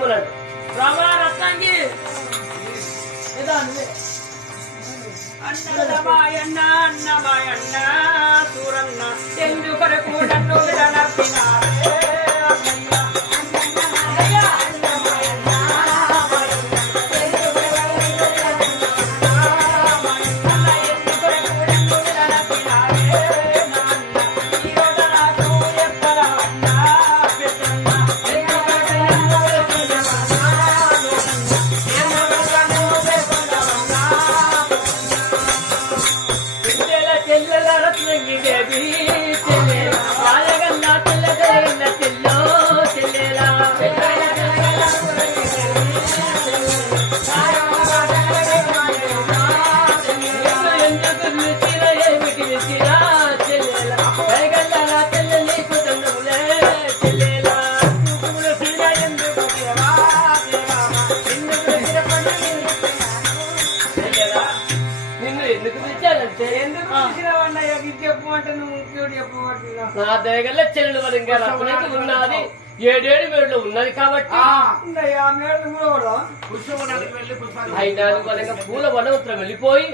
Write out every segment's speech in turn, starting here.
రమ్మన్నాడు రామా రత్నాంగి ఏదా నువ్వే అన్నమాయన్న అన్నమాయన్న సూరన్న ఎందుకొరకు నన్ను విడనప్పినారే అన్నయ్య. అన్నయ్య, నా దగ్గర చెల్లెలు మరి ఇంకా రత్నకి ఉన్నది. ఏడేడు వేళ్ళు ఉన్నది కాబట్టి. అయినా మనకి పూల వనవత్రం వెళ్ళిపోయి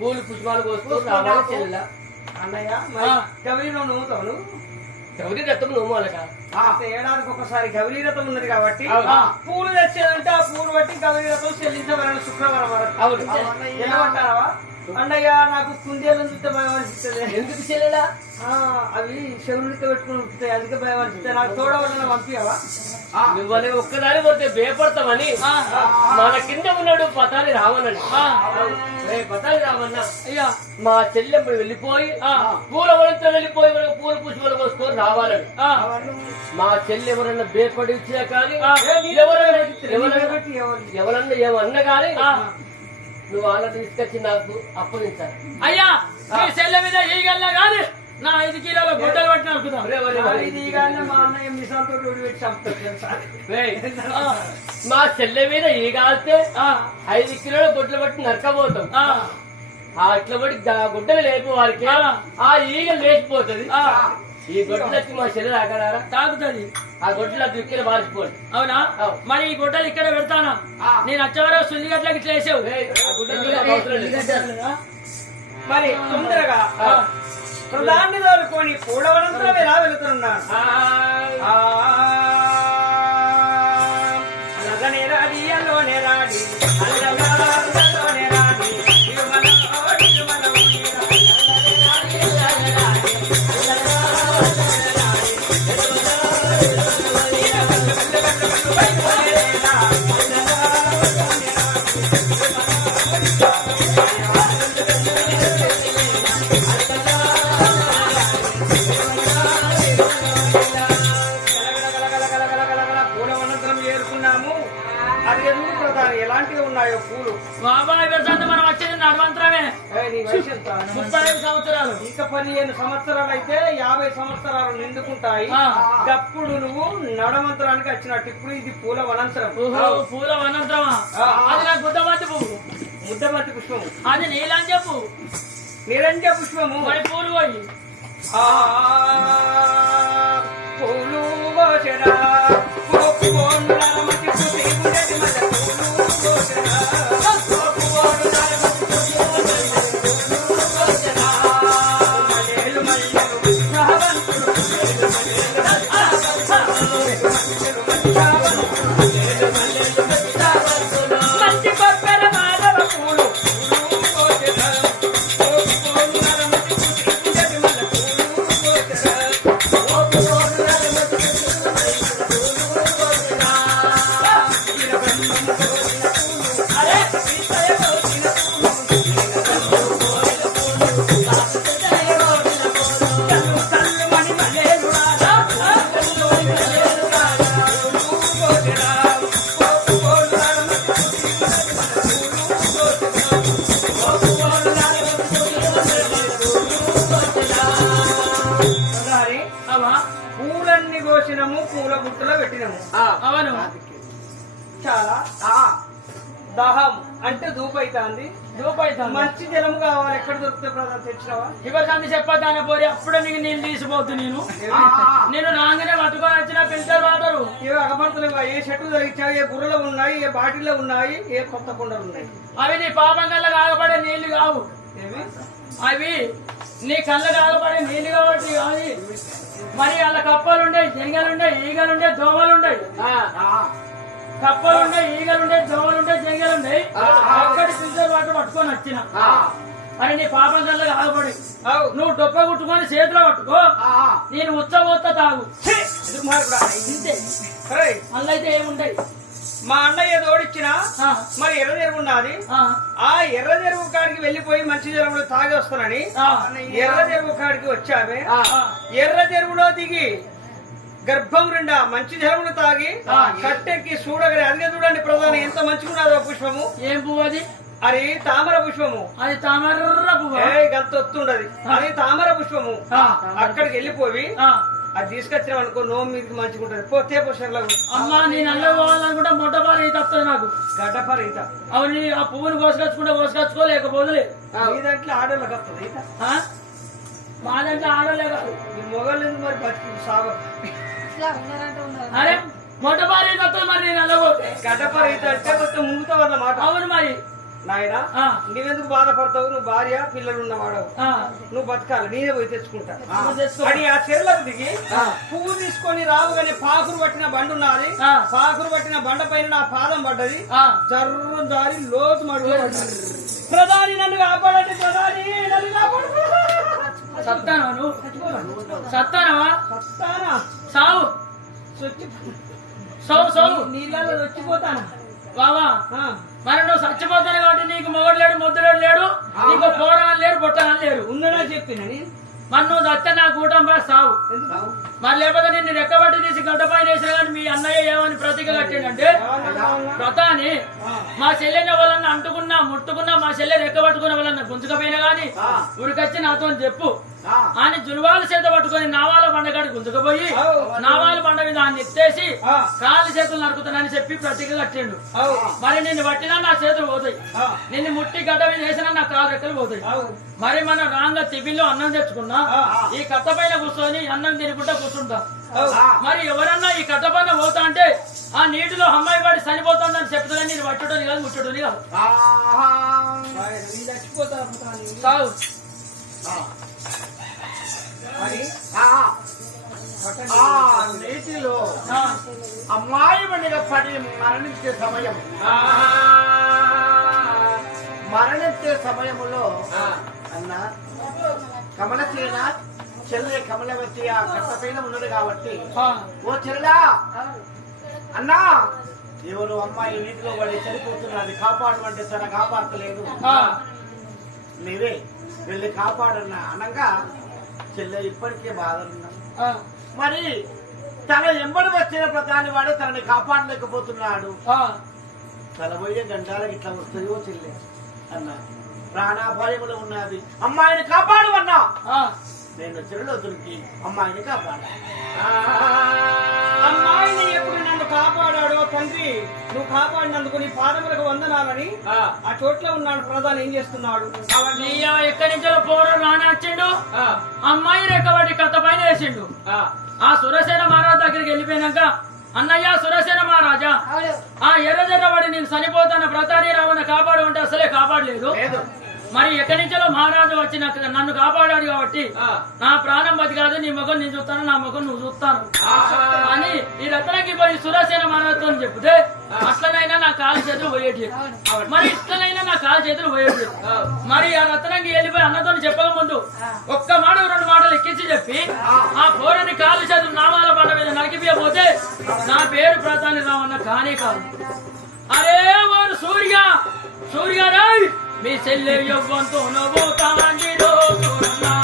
పూలు పుష్పాలు కోసుకొని రావాలి చెల్లెల. అన్నయ్య, నవ్వుతావు? ఎవరి రథం నువ్వు వాళ్ళక? అంతే ఏడాదికి ఒకసారి గౌరీ రథం ఉన్నది కాబట్టి. పూలు తెచ్చేదంటే ఆ పూలు బట్టి గౌరీ రథం చెల్లించబడిన శుక్రవారం వరకు. అవును. ఏమంటారా అన్నయ్య నాకు కుందేలను చూస్తే భయం అనిపిస్తుంది ఎందుకు చెల్లెలా? ఆ, అవి చెవులతో పెట్టుకుని ఉంటాయి అందుకే భయం నాకు తోడవలన పంపించవా? నువ్వు అని ఒక్కదాని పోతే భయపడతామని మన కింద ఉన్నాడు పతాలి రావణని పతాలి రామన్న అయ్యా. మా చెల్లెప్పుడు వెళ్ళిపోయి పూల వనంతో వెళ్ళిపోయి మనకు పూల పుష్పాలు కోసుకొని రావాలని. మా చెల్లి ఎవరన్నా బేపడి ఇచ్చినా కానీ ఎవరన్నా ఎవరన్నా ఎవరన్నా ఏమన్నా కానీ నువ్వు వాళ్ళని తీసుకొచ్చి నాకు అప్పగించాలి అయ్యా మీ సెల్ల మీద ఈగల్లా గాని నా ఐదు కిలోల గుడ్డలు పట్టి కానీ మా అన్నయ్య మిసాలతో రోడ్డు పెట్టి చంపుతాడు తెలుసా? రేయ్, మా చెల్లె మీద ఈగాలితే ఐదు కిలోల నరకబోతాం. ఆ, ఆ ఇట్లా పడి గా- గుడ్డలు లేపు వారికి ఆ. ఈగ లేచిపోతుంది. ఆ, ఈ గొడ్లు వచ్చి మా చెల్లె రాగలరా తాగుతుంది. ఆ గొడ్లు దుక్కిన మారిపోండి అవునా? మరి ఈ గుడ్డలు ఇక్కడ పెడతానా? నేను వచ్చేవరకు సుల్లి గట్లకి ఇట్లా వేసావు. గుడ్డలు. మరి తొందరగా ప్రధాన్ని తోలుకొని పూడవనంతో ఎలా వెళుతున్నాడు ఆ, పదిహేను సంవత్సరాలు అయితే యాభై సంవత్సరాలు నిండుకుంటాయి. ఆ. గప్పుడు నువ్వు నడమంతరానికి వచ్చినట్టు. ఇప్పుడు ఇది పూల వనంతరం. పూల అనంతరమా ఆ. అది నాకు పువ్వు. ముద్దమతి పుష్పము. అది నీలం చెప్పు నిరంజ పుష్పము. మరి పూలు పోయి. పూలు కోసెరా, పెట్టినము అవను. చాలా దాహం అంటే ధూపైతాంది. రూపాయి మంచి జలం కావాలి. ఎక్కడ దొరికితే ప్రధాన? తెచ్చినావా? ఎవరికంది చెప్పొద్దానే పోరి. అప్పుడే నీకు నీళ్ళు తీసిపోతు నేను. నేను రాగానే పట్టుకొని వచ్చిన ఫిల్టర్ వాటరు ఇవి అగమర్తలు ఏ చెట్టు తగిలించావు ఏ గుర్రలో ఉన్నాయి? ఏ బాటిల్లో ఉన్నాయి? ఏ కొత్త కుండలు ఉన్నాయి? అవి నీ పాపం కళ్ళ కాగపడే నీళ్ళు కావు. ఏమి? అవి నీ కళ్ళ కాగపడే నీళ్ళు కాబట్టి అవి మరి అలా కప్పలుండే జంగలుండే ఈగలుండే దోమలుండే కప్పలుండే ఈగలుండే దోమలుండే జంగలుండే ఒక్కటి ఫిల్టర్ వాటర్ పట్టుకొని వచ్చిన. మరి నీ పాపం కాగపడి అవు నువ్వు డొప్ప కుట్టుకొని చేతిలో పట్టుకో. నేను ఉచ్చబోత తాగు. ఒరేయ్, అందులో ఏముంటాయి? మా అన్నయ్య తోడిచ్చినా మరి ఎర్ర చెరువు ఉన్నది. ఆ, ఎర్ర చెరువు కాడికి వెళ్ళిపోయి మంచి చెరువులో తాగి వస్తానని ఎర్ర చెరువు కాడికి వచ్చామే. ఎర్ర చెరువులో దిగి గర్భం నిండా మంచి చెరువులు తాగి. కట్టెక్కి చూడగలి అదిగే చూడండి ప్రధాని ఎంత మంచిగున్నదో పుష్పము. ఏం పువ్వు అది? అది తామర పుష్పము. అది తామర్ర పువ్వు? గంత ఒత్తుండది అది తామర పుష్పము. అక్కడికి వెళ్ళిపోయి అది తీసుకొచ్చినాం అనుకో నో మీదకి మంచిగా ఉంటది. పోతే పుష్పంలో అమ్మా నేను అల్ల పోవాలనుకుంటే మొట్టపాలు ఈత వస్తుంది నాకు. గడ్డపర ఈత. అవును నీ ఆ పువ్వుని కోసుకొచ్చుకుంటే కోసుకొచ్చుకో లేకపోతే మీ దాంట్లో ఆడోళ్ళకి వస్తుంది ఈత? మా దాంట్లో ఆడలే కాదు. మీ మొగలు మరి బతికి? సాగ. అరే మొట్టపాలు ఈత వస్తుంది మరి నేను అల్లపోతే గడ్డపర ఈత అంటే కొంచెం ముందుతావు అన్నమాట. అవును మరి. నాయనా నువ్వెందుకు బాధపడతావు? నువ్వు భార్య పిల్లలు ఉన్నవాడవు ఆ, నువ్వు బతకాలి నేనే పోయి తెచ్చుకుంటా. నువ్వు తెచ్చుకో. అని ఆ చెరువులకు దిగి పువ్వు తీసుకొని రావుగానే పాకురు పట్టిన బండ ఉన్నది. పాకురు పట్టిన బండ పైన నా పాదం పడ్డది. ఆ. జర్రు దారి లోతు మడుగు. ప్రధాని నన్ను కాపాడండి ప్రధాని నన్ను కాపాడు సత్తానవా నువ్వు? సత్తానవా? వస్తానా సావు. సావు సావు. నీళ్ళలో బావా ఆ. మరి నువ్వు చచ్చిపోతాను కాబట్టి నీకు మొగడు లేడు ముద్దులేడు లేడు నీకు పోరాలు లేరు బొట్టలు లేరు. ఉన్నదా చెప్పినని మరి నువ్వు చస్తే నా కూటంపై సావు. ఎందుకు మరి లేకపోతే నిన్ను రెక్కబట్టి తీసి గడ్డ పైన వేసినా కానీ మీ అన్నయ్య ఏమని ప్రతిక కట్టిండంటే? ప్రతాని మా చెల్లెని వాళ్ళని అంటుకున్నా ముట్టుకున్నా మా చెల్లె రెక్క పట్టుకున్న వాళ్ళని గుంజుకపోయినా గాని ఉరికొచ్చి నాతో చెప్పు. ఆయన జులువాల చేత పట్టుకొని నావాల బండగాడి గుంజుకపోయి నావాల బండ మీద ఆయన ఎత్తేసి. కాళ్ళు చేతులు నరుకుతానని చెప్పి ప్రతిక కట్టిండు. మరి నిన్ను పట్టినా నా చేతులు పోతాయి. నిన్ను ముట్టి గడ్డ మీద వేసినా నా కాలు రెక్కలు పోతాయి. మరి మన రాంగ టిఫిన్లో అన్నం తెచ్చుకున్నా. ఈ కట్ట పైన కూర్చొని అన్నం తినుకుంటా అవు మరి ఎవరన్నా ఈ కట్ట పైన పోతా అంటే ఆ నీటిలో అమ్మాయి వాడి చనిపోతుందని చెప్తుందని నేను పట్టుడని కాదు ముట్టుడని కాదు. ఆ. నీటిలో ఆ, అమ్మాయి మనిగ పడి మరణించే సమయం. మరణించే సమయంలో అన్న కమలసేన చెల్లె కమలవతి ఆ కట్ట పైన ఉన్నది కాబట్టి. ఓ చెల్లా అన్నా! ఎవరు అమ్మాయి నీటిలో పడి చనిపోతున్నది కాపాడమంటే తన కాపాడతలేదు. ఆ, నీవే వెళ్ళి కాపాడన్నా అనగా చెల్లె ఇప్పటికే బాధలున్నా. ఆ, మరి తన ఎంబడి వచ్చిన ప్రధాని వాడు తనని కాపాడలేకపోతున్నాడు. తన పోయే గంటాలకు ఇట్లా వస్తుందో చెల్లె అన్న. ప్రాణాపాయములు ఉన్నది. అమ్మాయిని కాపాడు అన్నా. నేను చెరులో దొరికి అమ్మాయిని కాపాడు. అమ్మాయిని ఎప్పుడు నన్ను కాపాడాడో తండ్రి నువ్వు కాపాడినందుకు నీ పాదములకు వందనాలని ఆ. చోట్ల ఉన్నాడు ప్రధాని ఏం చేస్తున్నాడు? ఎక్కడి నుంచో పోరు నాన్న వచ్చిండు అమ్మాయి రెక్కబడి కథ పైన వేసిండు. ఆ. సురసేన మహారాజ్ దగ్గరికి వెళ్ళిపోయినాక అన్నయ్య సురసేన మహారాజా ఆ ఎర్ర వాడి నేను చనిపోతాన ప్రతాని రావణ కాపాడు అంటే అసలే కాపాడలేదు. లేదు. మరి ఎక్కడి నుంచో మహారాజు వచ్చి నాకు నన్ను కాపాడాడు కాబట్టి నా ప్రాణం బతి కాదు నీ ముఖం నేను చూస్తాను నా ముఖం నువ్వు చూస్తాను. అని ఈ రత్నకి పోయి సురసేన మహారాజుతో చెప్తే అట్లనైనా నా కాలు చేతులు పోయేటి. మరి ఇట్లనైనా నా కాలు చేతులు పోయేటి. మరి ఆ రత్నంకి వెళ్ళిపోయి అన్నతో చెప్పక ముందు ఒక్క మాట రెండు మాటలు ఎక్కించి చెప్పి ఆ. పోరని కాలు చేతులు నామాల బండ మీద నరికిపోతే నా పేరు ప్రతాని రావన్న కానీ కాదు. అరే వారు సూర్య సూర్య రాయ్! మీ చెల్లె యొవ్వంతో నవ్వుతాండి రోజున్నా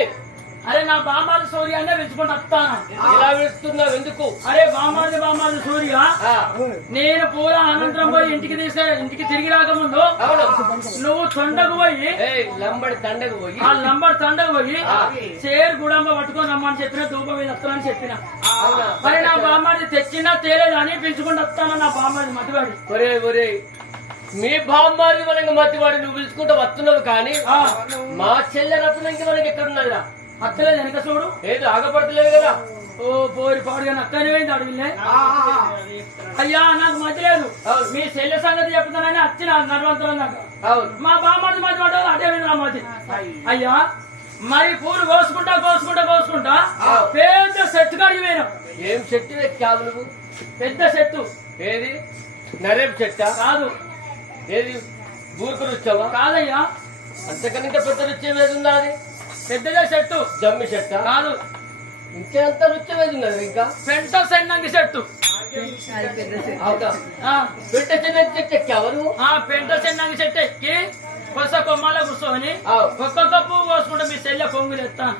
ఎవరిని అరే నా బామ్మాది సూర్య అనే పిలుచుకుంటూ వస్తాను? ఇలా వెళ్తున్నావు ఎందుకు? అరే బామ్మాది బామ్మాది సూర్య నేను పూల అనంతరం పోయి ఇంటికి తీసే ఇంటికి తిరిగి రాకముందు నువ్వు తొండకు పోయి లంబడి తండకు పోయి. ఆ లంబర్ తండకు పోయి. చేరు గుడంబ పట్టుకొని రమ్మని చెప్పిన ధూప మీద వస్తానని చెప్పిన. మరి నా బామ్మాది తెచ్చినా తేలేదు అని పిలుచుకుంటూ వస్తాను నా బామ్మాది మతివాడి ఒరే ఒరే మీ బామ్మారి మనకి మతివాడు నువ్వు పిలుచుకుంటూ వస్తున్నావు కానీ మా చెల్లె రత్నంకి మనకి ఎక్కడున్నదిరా అత్తలేదు వెనక చూడు ఏది ఆగపడతలేదు కదా. ఓ పోరి పాడుగా నక్కని పోయింది అడవిలే అయ్యా నాకు మతి లేదు. మీ చెల్లె సంగతి చెప్తానని వచ్చిన నడవంతరం అవును. మా బామ్మది మతి పడ్డ అదే నా మతి అయ్యా మరి పూలు కోసుకుంటా కోసుకుంటా కోసుకుంటా పెద్ద చెట్టు కాడికి పోయినాం. ఏం చెట్టు ఎక్కావు నువ్వు? పెద్ద చెట్టు. ఏది? నరేపు చెట్ట? కాదు. ఏది? ఊరుకుని వచ్చావా కాదయ్యా. అంతకన్నా ఇంకా పెద్ద రుచి ఏది ఉందా అది? పెద్దదే చెట్టు జమ్మి చెట్ట కాదు. ఇంకెంత రుచి ఏది ఉన్నది ఇంకా? పెంట సెన్నంగి చెట్టు పెట్ట చిన్న చెట్టు నువ్వు ఆ పెంట సెన్నంగి చెట్టు ఎక్కి కొస కొమ్మల కూర్చొని. ఒక్కొక్క పువ్వు కోసుకుంటే మీ చెల్లె పొంగులు ఎత్తాను.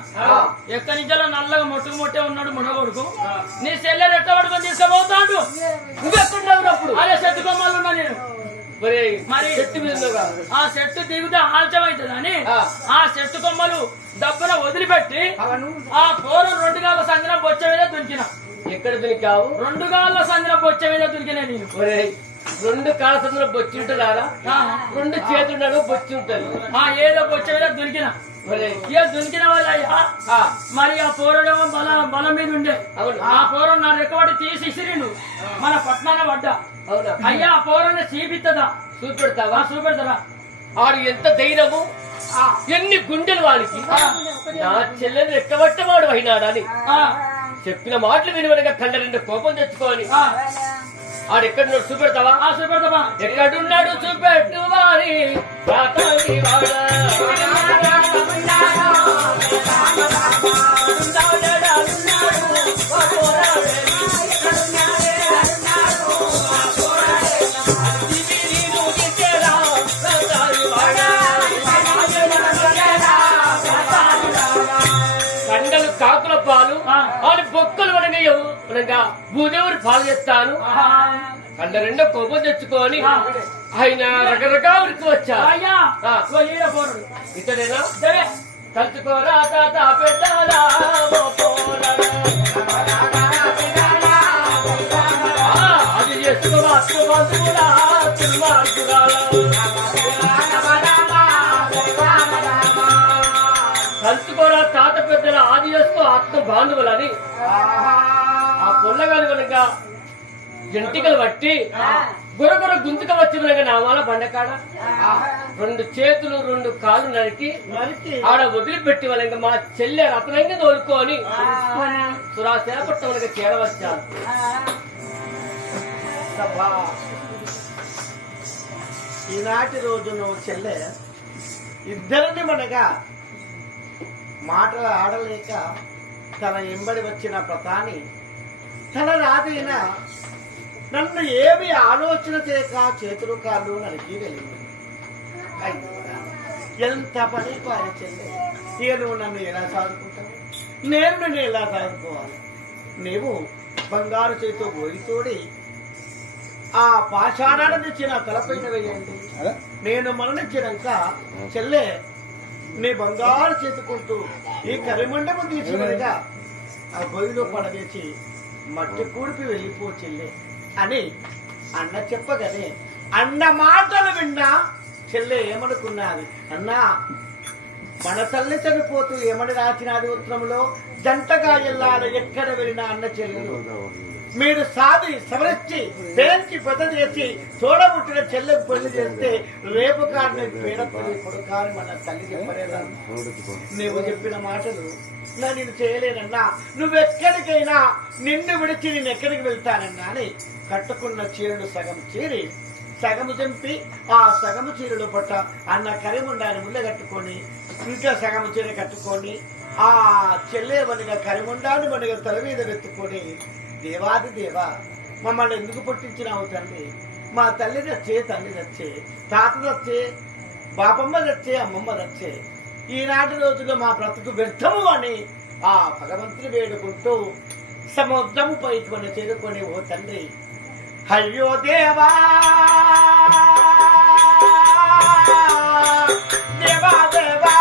ఎక్కడి నుంచో నల్లగా మొట్టుకు మొట్టే ఉన్నాడు మునగొడుకు. నీ చెల్లె రెట్ట పడుకొని తీసుకుపోతాడు. నువ్వెక్కడున్నావు అప్పుడు? అరే చెట్టు కొమ్మలు ఉన్నా నేను. మరి చెట్టు మీద. ఆ చెట్టు దిగుతే ఆల్చం అవుతుందని ఆ. చెట్టు కొమ్మలు దబ్బున వదిలిపెట్టి ఆ పూరం రెండు గాళ్ళ సందిన బొచ్చ మీద దునికిన ఎక్కడ దినికావు రెండు గాళ్ళ సందిన బొచ్చ మీద దునికిన నేను రెండు కాలసంలో బొచ్చి ఉంటుందా. రెండు చేతులు నడుము బొచ్చి ఉంటుంది ఆ ఏదో బొచ్చ మీద దునికిన ఒరే ఇక దునికిన ఆ, మరి ఆ పోరడేమో బల బలం మీద ఉండే. ఆ పోరం నా రెక్కబడి తీసి ఇసిరిండు మన పట్నాన పడ్డా. అయ్యా ఆ పోరని చీపిత్తదా చూపెడతావా? చూపెడతారా ఆడు ఎంత ధైర్యము? ఎన్ని గుండెలు వాడికి? నా చెల్లెని ఎక్కబట్టవాడు అయినాడని ఆ, చెప్పిన మాటలు వినివనగా కండ రెండు కోపం తెచ్చుకోని ఆ, ఆడు ఎక్కడున్నాడు చూపెడతావా? ఆ చూపెడతావా? ఎక్కడున్నాడు? చూపెట్టు వారి వనగయ్యవు అనగా భూదేవుడు పాలు చేస్తాను. కండ రెండో కోపం తెచ్చుకొని. ఆయన రకరకాల ఉరికి వచ్చారు. ఇతడేనా? సరే. తలుచుకోరా తాత అది చేసుకోవా. తలుచుకోరా తాత పెద్దల ఆది చేస్తూ ఆత్మ బాంధవులని. పొల్లగాని కనుక జంటికలు పట్టి గురగుర గుంతుక వచ్చి కనుక నామాల బండకాడ. రెండు చేతులు రెండు కాళ్ళు నరికి ఆడ వదిలిపెట్టి వాళ్ళ మా చెల్లె రతనంగా తోలుకొని సురాసేపట్ట వాళ్ళకి చేరవచ్చాను. ఈనాటి రోజు నువ్వు చెల్లె ఇద్దరిని మనగా మాటలు ఆడలేక తన ఎంబడి వచ్చిన ప్రతాని తన రాదైన నన్ను ఏమి ఆలోచన చేయక చేతులు కాళ్ళు నరికి వెళ్ళింది. ఎంత పని ఇక నువ్వు నన్ను ఎలా సాదుకుంటావు నేను నిన్ను ఎలా సాదుకోవాలి నీవు బంగారు చేతితో గోరితోడి ఆ పాషాణాన్ని తెచ్చి నా తలపైన వేయండి. నేను మరణించినాక చెల్లె నీ బంగారు చేతుకుంటూ ఈ కరిమండము తీసుకునగా ఆ గొయ్యిలో పడవేసి మట్టి కూడిపి వెళ్ళిపో చెల్లె. అని అన్న చెప్పగానే అన్న మాటలు విన్నా చెల్లె ఏమనుకున్నది? అన్నా మన తల్లి చనిపోతూ ఏమని రాసినది ఉత్తరంలో? జంటగా ఎల్లాల ఎక్కడ వెళ్ళిన అన్న చెల్లెలు. మీరు సాది సవరించి పేర్చి పెద్ద చేసి తోడబుట్టిన చెల్లెకు పెళ్ళి చేస్తే రేపు కాడిని పేడపల్లి కొడుకాని మన తల్లి చెప్పలేదా? నువ్వు చెప్పిన మాటలు నా నేను చేయలేనన్నా. నువ్వెక్కడికైనా నిన్ను విడిచి నేను ఎక్కడికి వెళ్తానన్నా అని కట్టుకున్న చీరలు సగం చీరి సగము చంపి ఆ సగము చీరలు పట్ట అన్న కరిముండాన్ని ముళ్ళ కట్టుకొని ఇంకా సగము చీర కట్టుకొని ఆ చెల్లె మనగా కరిముండాన్ని మనగా తల మీద వెత్తుకొని దేవాది దేవ మమ్మల్ని ఎందుకు పుట్టించినావు తండ్రి? మా తల్లి తెచ్చే తల్లి తెచ్చే తాత తెచ్చే బాపమ్మ తెచ్చే అమ్మమ్మ తెచ్చే ఈనాటి రోజుల్లో మా బ్రతుకు వ్యర్థము అని ఆ భగవంతుని వేడుకుంటూ సముద్రము పైకి చేరుకొని ఓ తండ్రి అయ్యో దేవా! దేవా దేవా!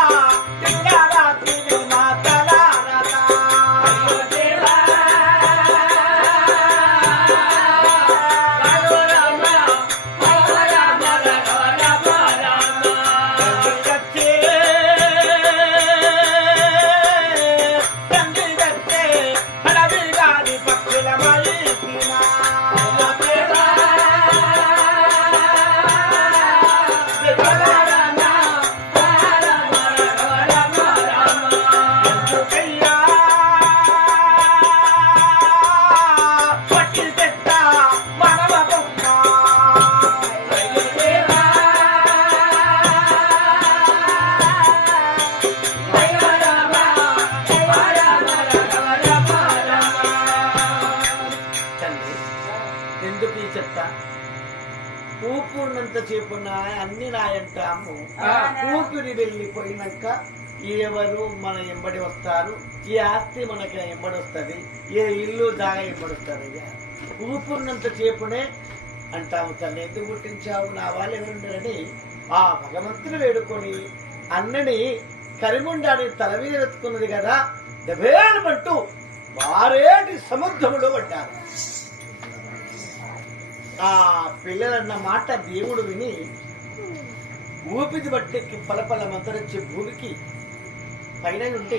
భయపడతారయ్యా ఎంబడి ఊపున్నంత చేపునే అంటాము తల్లి ఎందుకు పుట్టించావు? నా వాళ్ళు ఎవరుండరని ఆ భగవంతుని వేడుకొని అన్నని కరిముండాని తల మీద వెతుకున్నది కదా దవేలమంటూ వారేటి సముద్రములో పడ్డారు. ఆ పిల్లలన్న మాట దేవుడు విని ఊపిది బట్టెక్కి పలపల మంతరించే భూమికి పైన ఉంటే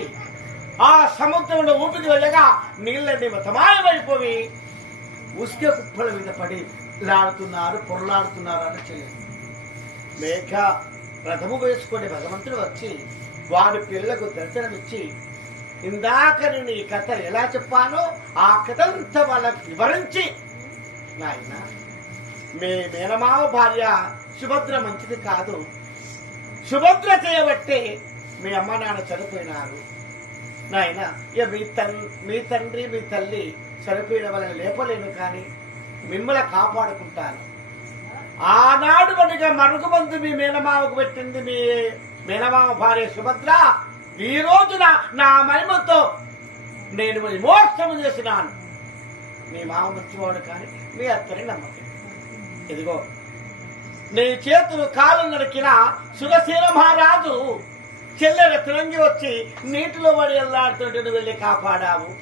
ఆ సముద్రంలో ఊపిరి వెళ్ళగా నీళ్ళని మతమాయమైపోయి ఉసుక కుప్పల మీద పడి లాడుతున్నారు పొరలాడుతున్నారు అని చెల్లి మేఘ రథము వేసుకొని భగవంతుడు వచ్చి వారి పిల్లలకు దర్శనమిచ్చి ఇందాక నేను ఈ కథ ఎలా చెప్పానో ఆ కథ అంతా వాళ్ళకి వివరించి. నాయన మీ మేనమావ భార్య సుభద్ర మంచిది కాదు. సుభద్ర చేయబట్టే మీ అమ్మ నాన్న చనిపోయినారు. నాయన ఇక మీ తన్ మీ తండ్రి మీ తల్లి చనిపోయిన వలన లేపలేను కానీ మిమ్మల్ని కాపాడుకుంటాను. ఆనాడు మనగా మరుగు మందు మీ మేనమావకు పెట్టింది మీ మేనమావ భార్య సుభద్ర ఈ రోజున నా మహిమతో నేను విమోక్షము చేసినాను. మీ మామ మంచివాడు కానీ మీ అత్తని నమ్మకం. ఇదిగో నీ చేతులు కాలు నరికిన సురసేన మహారాజు చెల్లెల తిరంగి వచ్చి నీటిలో పడి వెళ్ళాడుతుంటే నువ్వు వెళ్ళి కాపాడావు.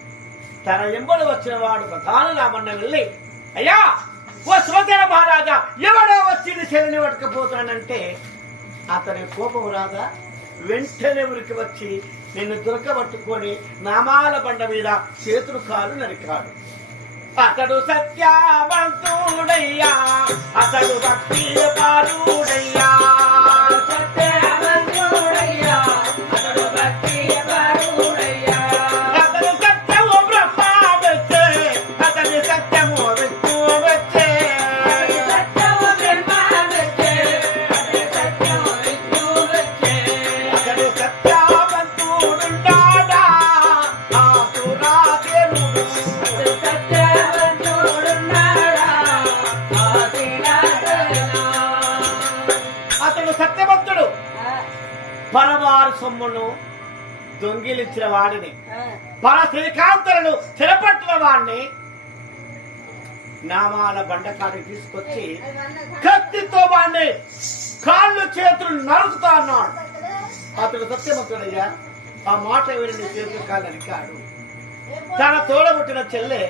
తన ఎంబడి వచ్చిన వాడు ప్రధాన రామన్న వెళ్ళి అయ్యా ఓ సురసేన మహారాజా ఎవడో వచ్చి చెల్లిని పట్టుకపోతానంటే అతని కోపం రాదా? వెంటనే ఉరికి వచ్చి నిన్ను దొరకబట్టుకొని నామాల బండ మీద చేతులు కాలు నరికాడు. అతడు సత్యవంతుడయ్యా అతడు భక్తి పారుడయ్యా అతడు వాడిని నామాల బండకాడికి తీసుకొచ్చి కత్తితో వాడిని కాళ్ళు చేతులు నరుకుతా అన్నాడు. అతడు సత్యవంతుడయ్యా ఆ మాట విని చేతులు కాళ్ళు తన తోడబుట్టిన చెల్లె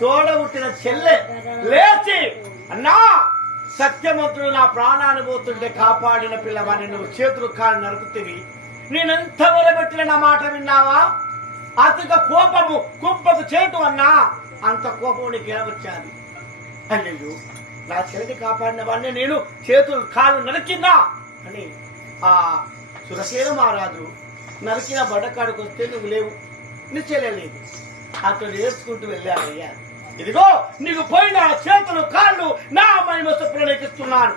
తోడబుట్టిన చెల్లె లేచి అన్నా సత్యవంతుడు నా ప్రాణాన్ని పోతుంటే కాపాడిన పిల్లవాడిని నువ్వు చేతులు కాళ్ళు నరుకుతివి. నేనెంత ఊరబెట్టిన నా మాట విన్నావా? అతిక కోపము కుంపకు చేటు అన్నా అంత కోపం నీకు ఏమొచ్చాది అయ్యో నా చేతి కాపాడిన వాడిని నేను చేతులు కాళ్ళు నరికిందా అని ఆ సురసేన మహారాజు నరికిన బడకాడికి వస్తే నువ్వు లేవు నీ చెల్లెలేదు అతను నేర్చుకుంటూ వెళ్ళావయ్యా. ఇదిగో నీకు పోయిన చేతులు కాళ్ళు నా మహిమ ప్రణయిస్తున్నాను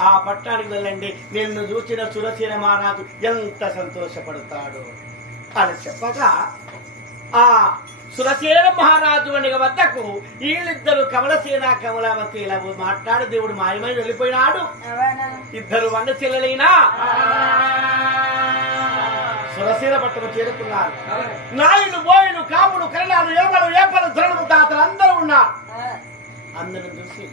ఆ పట్టణానికి వెళ్ళండి నిన్ను చూసిన సురసేన మహారాజు ఎంత సంతోషపడతాడు. అని చెప్పగా ఆ సురసేన మహారాజు అని వద్దకు వీళ్ళిద్దరు కమలసేన కమలావతి ఇలా మాట్లాడి దేవుడు మాయమై వెళ్ళిపోయినాడు. ఇద్దరు వంద చెల్లెలైనా సురశీల పట్టణం చేరుకున్నారు. నాయుడు బోయుడు కాముడు కరణాలు ఏమలు ఏపలు ధనుడు తాతలు అందరూ ఉన్నారు. అందరిని చూసి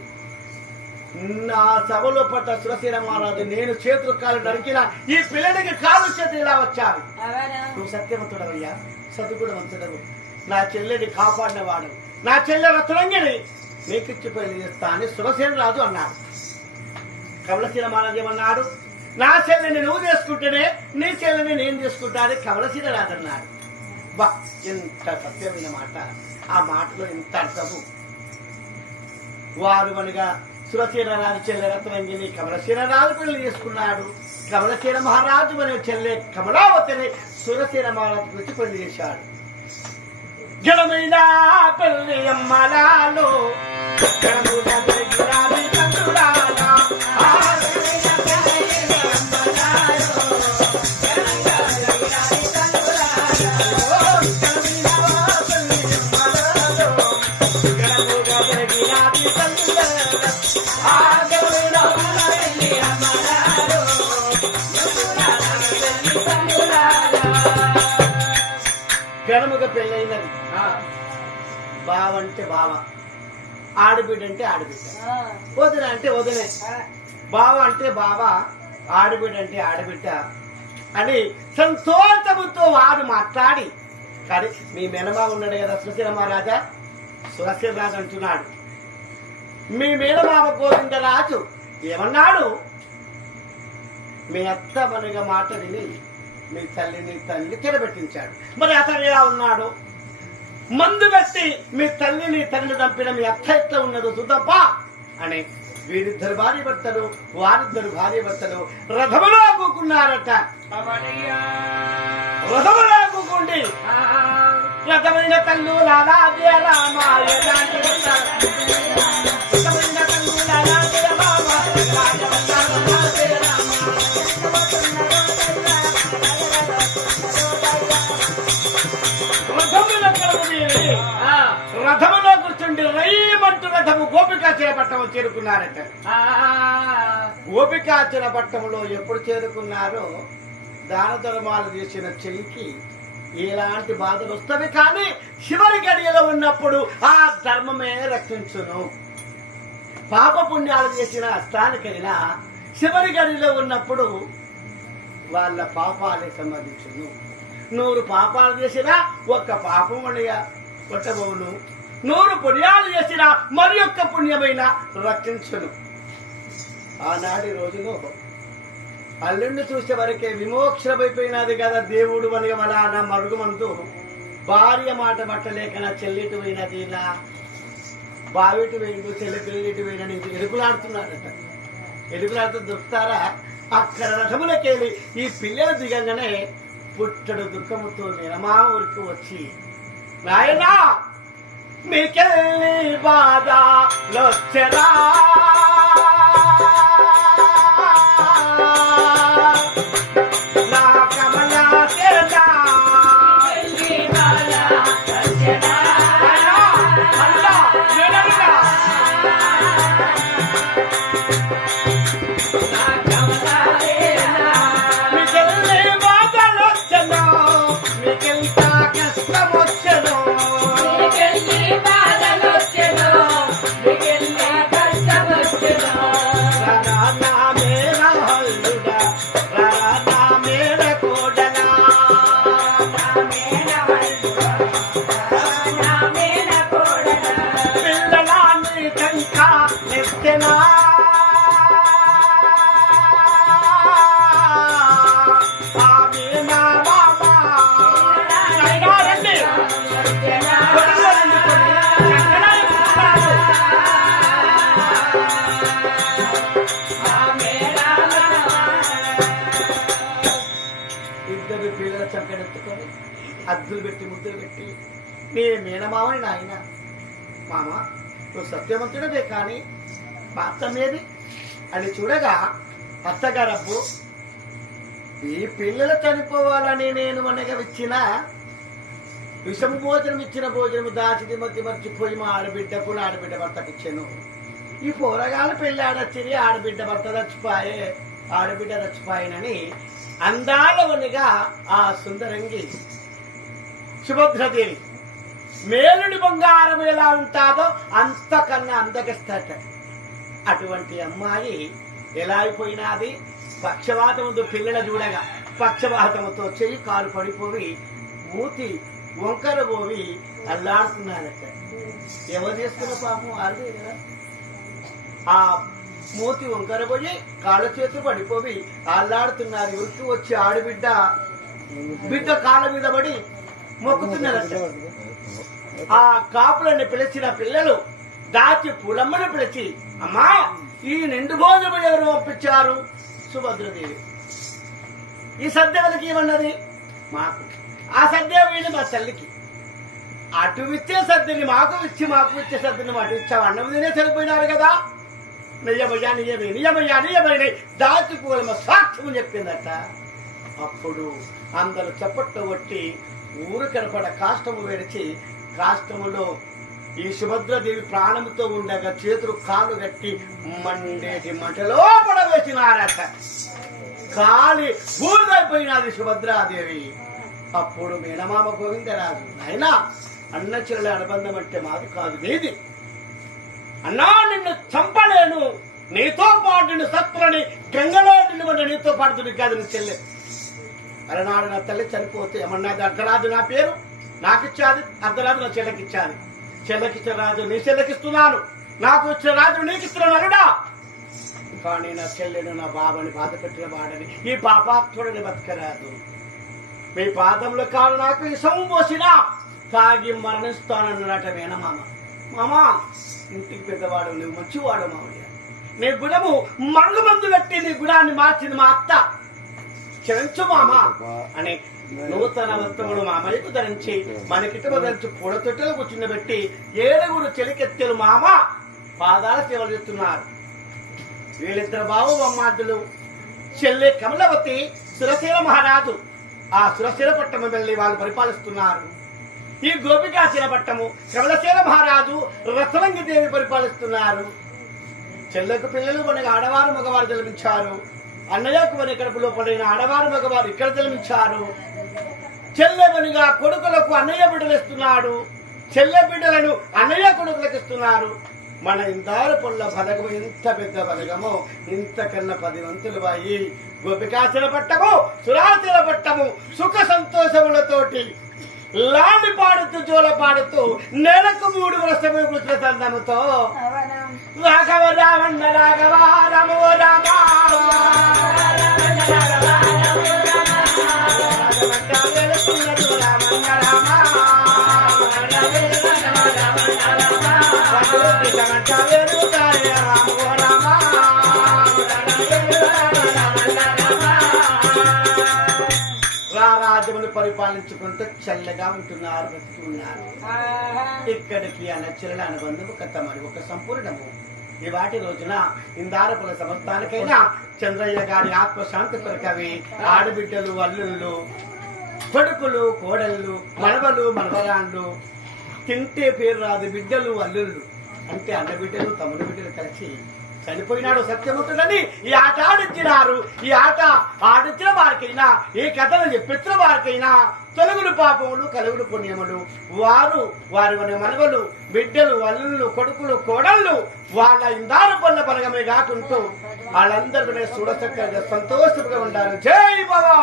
నా సభలో పట్ట సురశీల మహారాజు నేను చేతులు కాలు నరికిన ఈ పిల్లడికి కాలు చేతులు ఇలా వచ్చారు. నువ్వు సత్యవంతుడవయ్యా సతుగుణవంతుడవు నా చెల్లెని కాపాడినవాడు. నా చెల్లె రతులంగిని నీకిచ్చి పెళ్ళి చేస్తా అని సురసేన రాజు అన్నాడు కమలశీల మహారాజు ఏమన్నాడు? నా చెల్లెని నువ్వు చేసుకుంటేనే నీ చెల్లెని నేను చేసుకుంటా అని కమలశీల రాజు అన్నాడు బా ఎంత సత్యమైన మాట. ఆ మాటలో ఎంత అర్థము. వారు అనగా సురచీర రాజు చెల్లె రత్నంగిని కమలసేన రాజు పెళ్ళి చేసుకున్నాడు. కమలసేన మహారాజు అనే చెల్లె కమలావతిని సురసేన మహారాజు గురించి పెళ్ళి చేశాడు. గడమైన పెళ్ళి అమ్మలాలో అంటే బావ. ఆడబిడ్డ అంటే ఆడబిడ్డ. వదిన అంటే వదినే. బావ అంటే బావ ఆడబిడ్డ అంటే ఆడబిడ్డ అని సంతోషముతో వాడు మాట్లాడి కానీ మీ మెనమా ఉన్నాడు కదా సుశీల మహారాజా? సురశీల రాజు అంటున్నాడు. మీ మేనమామ గోవిందరాజు ఏమన్నాడు? మీ అత్త మనగా మాట విని మీ తల్లిని తండ్రి చెరబెట్టించాడు మరి అతను ఎలా ఉన్నాడు? మందు పెట్టి మీ తల్లిని తల్లి చంపిన మీ అత్త ఎట్లా ఉన్నదో చూద్దాపా అని వీరిద్దరు భార్య భర్తలు వారిద్దరు భార్య భర్తలు రథములో కూకున్నారట. రథములో కూకుండి. రథమైన తల్లు రామాయ రథములో కూర్చుండి రైమంటు రథము గోపికా చేపట్టము చేరుకున్నారట. గోపికాచల పట్టణంలో ఎప్పుడు చేరుకున్నారో దాన ధర్మాలు చేసిన చెల్లికి ఎలాంటి బాధలు వస్తవి కానీ చివరి గడియలో ఉన్నప్పుడు ఆ ధర్మమే రక్షించును. పాప పుణ్యాలు చేసిన అష్టానికైనా చివరి గడిలో ఉన్నప్పుడు వాళ్ళ పాపాలే సంబంధించును. నూరు పాపాలు చేసినా ఒక్క పాపం అడిగా కొట్టబోను నూరు పుణ్యాలు చేసినా మరి యొక్క పుణ్యమైన రక్షించును ఆనాటి రోజులో అల్లుండి చూసే వరకే విమోక్షమైపోయినది కదా దేవుడు అని మన నా మరుగుమంతు భార్య మాట పట్టలేక నా చెల్లిటి పోయినది నా బావిటి వేయండు చెల్లి పిల్లలిటి వేయన ఎరుకులాడుతున్నాడట ఎరుకులాడుతూ దొరుకుతారా? అక్కడ రథములకెళ్ళి ఈ పిల్లలు దిగంగానే పుట్టడు దుఃఖముతో నిరమా ఊరికి వచ్చి నాయనా మీకెళ్ళి బాధ లొచ్చరా అన్నాడు ఆయన మామ నువ్వు సత్యవంతుడవే కానీ పాత్రమేది అని చూడగా అత్తగారబ్బు ఈ పిల్లలు చనిపోవాలని నేను అనగవిచ్చిన విషం భోజనం ఇచ్చిన భోజనం దాచిది మధ్య మర్చిపోయి మా ఆడబిడ్డ కూడా ఆడబిడ్డ భర్తకు ఇచ్చాను. ఈ పోరగాల పెళ్ళి ఆడొచ్చిరి ఆడబిడ్డ భర్త చచ్చిపోయే ఆడబిడ్డ చచ్చిపోయినని అందాలవనిగా ఆ సుందరంగి సుభద్రదేవి మేలుడి బంగారం ఎలా ఉంటాదో అంతకన్నా అందగిస్తాట అటువంటి అమ్మాయి ఎలా అయిపోయినది పక్షవాతముతో పిల్లల చూడగా. పక్షవాతముతో చెయ్యి కాలు పడిపోయి మూతి వంకర పోయి అల్లాడుతున్నారట. ఎవరు చేసుకున్న పాపం? అదే కదా. ఆ మూతి వంకర పోయి కాళ్ళ చేతులు పడిపోయి అల్లాడుతున్నారు. ఉరికి వచ్చి ఆడబిడ్డ? బిడ్డ కాళ్ళ మీద పడి మొక్కుతున్నారట. ఆ కాపులను పిలిచిన పిల్లలు దాచి పూలమ్మను పిలిచి అమ్మా ఈ నిండు భోజనం ఎవరు పంపించారు సుభద్రదేవి. ఈ సద్య వాళ్ళకి ఏమన్నది మాకు. ఆ సద్య వీళ్ళు మా తల్లికి. అటు ఇచ్చే సద్యని మాకు ఇచ్చి మాకు ఇచ్చే సద్యని అటు ఇచ్చావు. అన్నం తినే చనిపోయినారు కదా. నిజమయ్యా నిజమే నిజమయ్యా నిజమయ్య దాచి పూలమ్మ సాక్ష్యం చెప్పిందట. అప్పుడు అందరూ చప్పట్లు కొట్టి ఊరు కనపడ కాష్టము విడిచి రాష్ట్రములో ఈ సుభద్రదేవి ప్రాణముతో ఉండగా చేతులు కాలు కట్టి మండేటి మంటలో పడవేసినారట. కాలి బూడిదైపోయినది సుభద్రాదేవి. అప్పుడు మేనమామ గోవిందరాజు అయినా అన్న చెల్లె అనుబంధం అంటే మాది కాదు నీది. అన్నా నిన్ను చంపలేను. నీతో పాటు నిన్ను సత్తులని గంగలో నిలబడి నీతో పాటు కాదు నీ చెల్లె. అలనాడు నా తల్లి చనిపోతే ఏమన్నా అర్ధరాజు నా పేరు? నాకిచ్చాది అర్ధరాజు నా చెల్లెకిచ్చాది. చెల్లెకిచ్చిన రాజు నీ చెల్లెకిస్తున్నాను. నాకు ఇచ్చిన రాజు నీకు ఇస్తున్నాను అరుడా కానీ నా చెల్లెను నా బాబని బాధ పెట్టిన వాడని ఈ పాపాత్ముడిని బతకరాదు. మీ పాదంలో కాలు నాకు ఇసం పోసినా. తాగి మరణిస్తానన్నట మేనమామ మామా? ఇంటికి పెద్దవాడు నువ్వు మంచివాడు మామయ్య నీ గుణము మరుగుమందు పెట్టి నీ గుణాన్ని మార్చింది మా అత్త. క్షమించు మామ. అని నూతన వస్త్రములు మామయ్యకు ధరించి మనకిటమ ధరించి పూడతొట్టెలు కూర్చుండబెట్టి ఏడుగురు చెలికెత్తెలు మామ పాదాల సేవలు చేస్తున్నారు. వీళ్ళిద్దరు బాబు బొమ్మార్థులు చెల్లె కమలవతి సురసేన మహారాజు. ఆ సురసేన పట్టణం వెళ్ళి వాళ్ళు పరిపాలిస్తున్నారు. ఈ గోపికాశీల పట్టము కమలసేన మహారాజు రసలంగి దేవి పరిపాలిస్తున్నారు. చెల్లెకు పిల్లలు మనకి ఆడవారు మగవారు జన్మించారు. అన్నయ్యకు మన కడుపులో పడిన ఆడవారు మగవారు ఇక్కడ జన్మించారు. చెల్లెమనిగా కొడుకులకు అన్నయ్య బిడ్డలు ఇస్తున్నాడు. చెల్లె బిడ్డలను అన్నయ్య కొడుకులకు ఇస్తున్నారు. మన ఇందారు పొల్ల బలగము ఎంత పెద్ద బలగమో ఇంతకన్నా పది వంతులు వాయి గోపికాచల పట్టము సురాచల పట్టము సుఖ సంతోషములతోటి లాండి పాడుతూ జోల పాడుతూ నెలకు మూడు వర్షము కృష్ణ సందముతో రాఘవ రావణ రాఘవ రమో రామ. పరిపాలించుకుంటూ చల్లగా ఉంటున్నారు బ్రతికి ఉన్నారు ఇక్కడికి అనచ్చల అనుబంధము కథ మరి ఒక సంపూర్ణము. ఈ వాటి రోజున ఇందారపుల సమస్తానికైనా చంద్రయ్య గారి ఆత్మశాంతి కొరకవి ఆడబిడ్డలు అల్లుళ్ళు కొడుకులు కోడళ్ళు మనవలు మనవరాళ్ళు తింటే పేరు రాదు బిడ్డలు అల్లుళ్ళు. అంటే అన్న బిడ్డలు తమ్ముడు బిడ్డలు కలిసి చనిపోయినాడు సత్యముతుడని ఈ ఆట ఆడించినారు. ఈ ఆట ఆడించిన వారికైనా ఈ కథను చెప్పించిన వారికైనా తొలగులు పాపములు కలుగులు పుణ్యములు. వారు వారి వారి మనవలు బిడ్డలు అల్లుళ్ళు కొడుకులు కోడళ్ళు వాళ్ళ ఇందారు పళ్ళ పలగమే కాకుంటూ వాళ్ళందరూ కూడా చూడచక్కగా సంతోషంగా ఉండాలి. జై బాబా